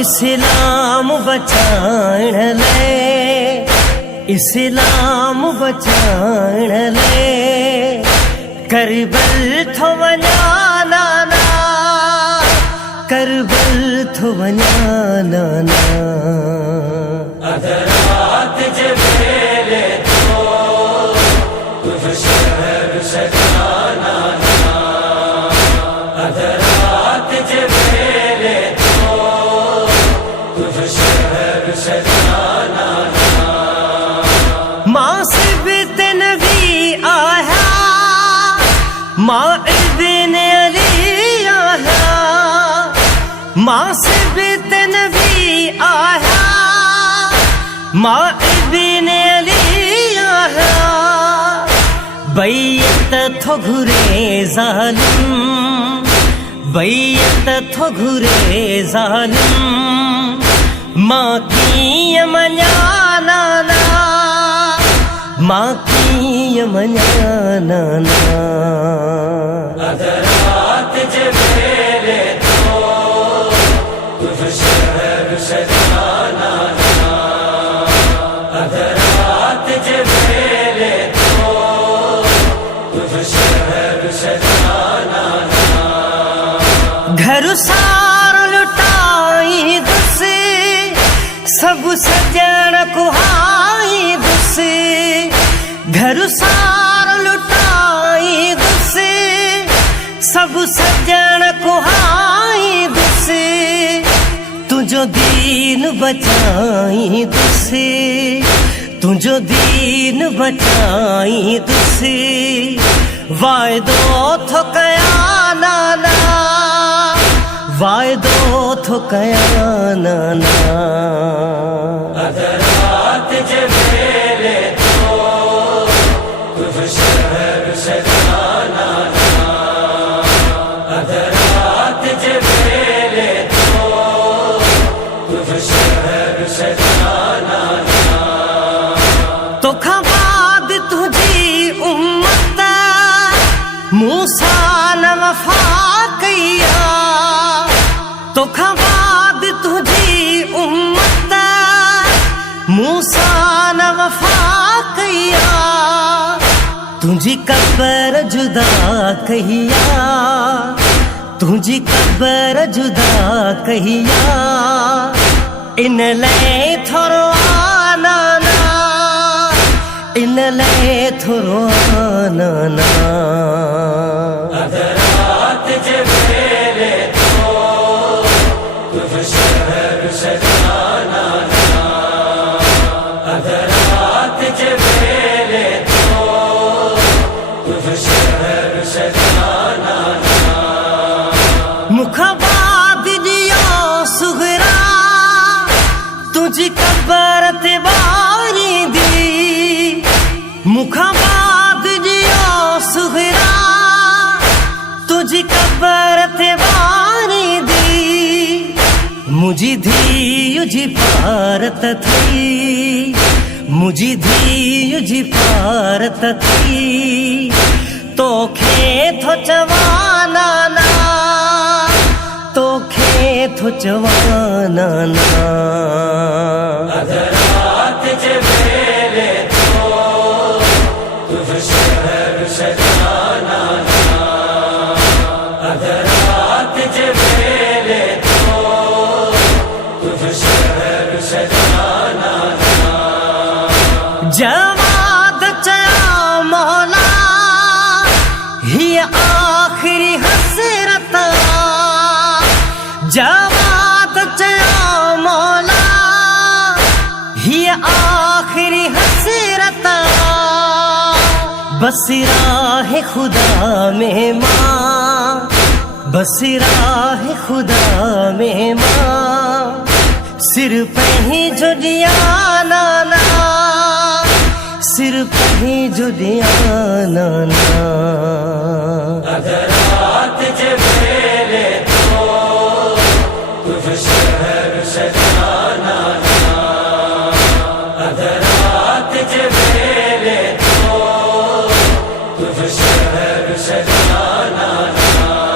इस्लाम बचाण ले, इस्लाम बचाण ले, करबल थो वञा नाना, करबल थो वञा नाना। अधरात जे मेले तो तुझ शहर सजाना ना, अधरात जे मेले तो तुझ शहर सजाना ना। मां से बितन भी आया, मां इब्न अली आया, मां से बितन भी आया, मां इब्न अली आया। बैयत थो घुरे ज़ालिम, बैयत थो घुरे ज़ालिम, मां कीअं मञा नाना, मां कीअं मञा नाना। अधरात जे मेले तो तुझ शहर सजाना ना, अधरात जे मेले तो तुझ शहर सजाना ना। घर सार लुटाई दुसे, सब सजण कुहाई दुसे, घर सार लुटाई दुसे, सब सजण कुहाई दुसे। तुझो दीन बचाई दुसे, तुझो दीन बचाई दुसे, वायदो थो कया नाना, वायदो थो कया नाना। अधरात जे मेले तो तुझ शहर सजाना ना, अधरात जे मेले तो तुझ शहर सजाना ना। तोखा बाद तुझी उम्मत मूसा न वफा कया, तोखा बाद तुझी उम्मत मूसा न वफा कया। तुझी कब्र जुदा कहिया, तुझी कब्र जुदा कहिया, इन ले थोरो नाना, इन ले थोरो नाना। अधरात जे मेले तो तुझ शहर सजाना ना, अधरात जे मेले तो तुझ शहर सजाना ना। मुखबाद दियो सुगरा, तुझी कब्र ते बारी दी, मुखबाद दियो सुगरा, तुझी कब्र ते बारी दी। मुझी धीउ जी भारत थी, मुझी धीउ जी भारत थी, तोखे थो चवा नाना, तोखे थो चवा नाना। अधरात जे मेले तो तुझ शहर सजाना ना, अधरात जे मेले तो तुझ शहर सजाना ना। जवाद चया मौला ही आखिरी हसरत, जवाद चया मौला ही आखिरी हसरत। बस राह खुदा में माँ, बस राह खुदा में माँ, सिर पे ही जुड़िया नाना, सिर पे ही जुड़िया नाना। अधरात जे मेले तो तुझ शहर सजाना ना, अधरात जे मेले तो तुझ शहर सजाना ना।